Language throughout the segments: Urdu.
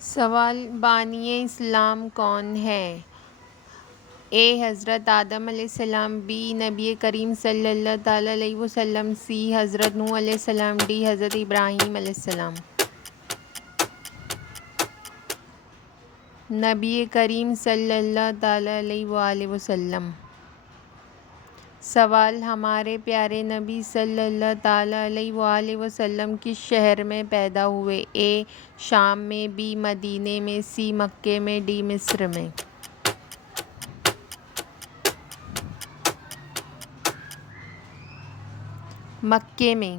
سوال: بانی اسلام کون ہے؟ اے حضرت آدم علیہ السلام، بی نبی کریم صلی اللہ تعالیٰ علیہ وسلم، سی حضرت نوح علیہ السلام، ڈی حضرت ابراہیم علیہ السلام۔ نبی کریم صلی اللہ تعالیٰ علیہ وآلہ وسلم۔ سوال: ہمارے پیارے نبی صلی اللہ تعالیٰ علیہ وآلہ وسلم کس شہر میں پیدا ہوئے؟ اے شام میں، بی مدینے میں، سی مکے میں، ڈی مصر میں۔ مکے میں۔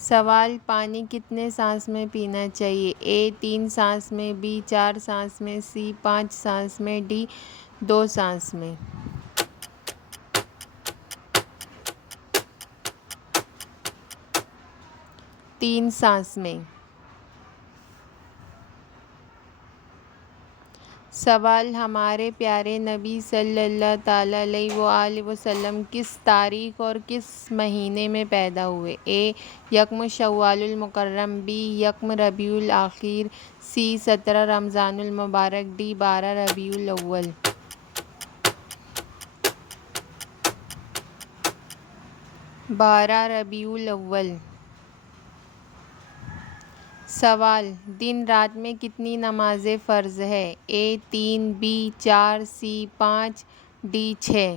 سوال: پانی کتنے سانس میں پینا چاہیے؟ اے 3 سانس میں، بی 4 سانس میں، سی 5 سانس میں، ڈی 2 سانس میں۔ 3 سانس میں۔ سوال: ہمارے پیارے نبی صلی اللہ تعالیٰ علیہ وآلہ وسلم کس تاریخ اور کس مہینے میں پیدا ہوئے؟ اے یکم شوال المکرم، بی یکم ربیع الآخر، سی 17 رمضان المبارک، ڈی 12 ربیع الاول۔ 12 ربیع الاول۔ سوال: دن رات میں کتنی نمازیں فرض ہیں؟ اے 3، بی 4، سی 5، ڈی 6۔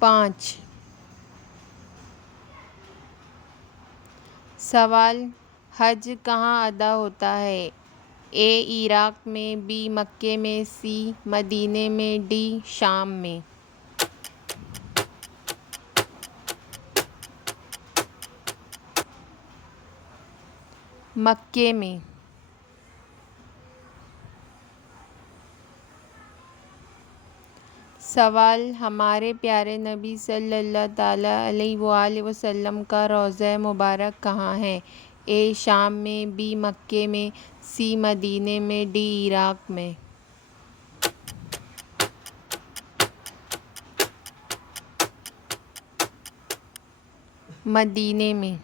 5۔ سوال: حج کہاں ادا ہوتا ہے؟ اے عراق میں، بی مکے میں، سی مدینے میں، ڈی شام میں۔ مکے میں۔ سوال: ہمارے پیارے نبی صلی اللہ تعالیٰ علیہ وآلہ وسلم کا روضہ مبارک کہاں ہے؟ اے شام میں، بی مکے میں، سی مدینے میں، ڈی عراق میں۔ مدینے میں۔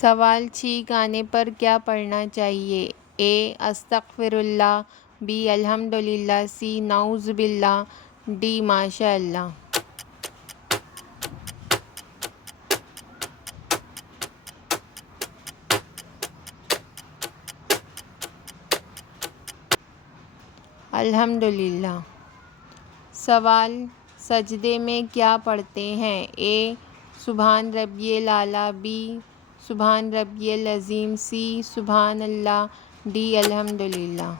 سوال: چھینک آنے پر کیا پڑھنا چاہیے؟ اے استغفر اللہ، بی الحمدللہ، سی نعوذ باللہ، ڈی ماشاء اللہ۔ الحمدللہ۔ سوال: سجدے میں کیا پڑھتے ہیں؟ اے سبحان ربی الاعلیٰ، بی سبحان ربی العظیم، سی سبحان اللہ، ڈی الحمدللہ۔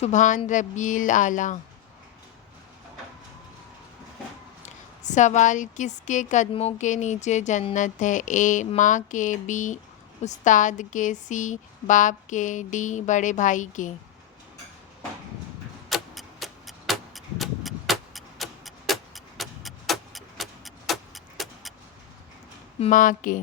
سبحان ربی الاعلیٰ۔ سوال: کس کے قدموں کے نیچے جنت ہے؟ اے ماں کے، بی استاد کے، سی باپ کے، ڈی بڑے بھائی کے۔ ماں کے۔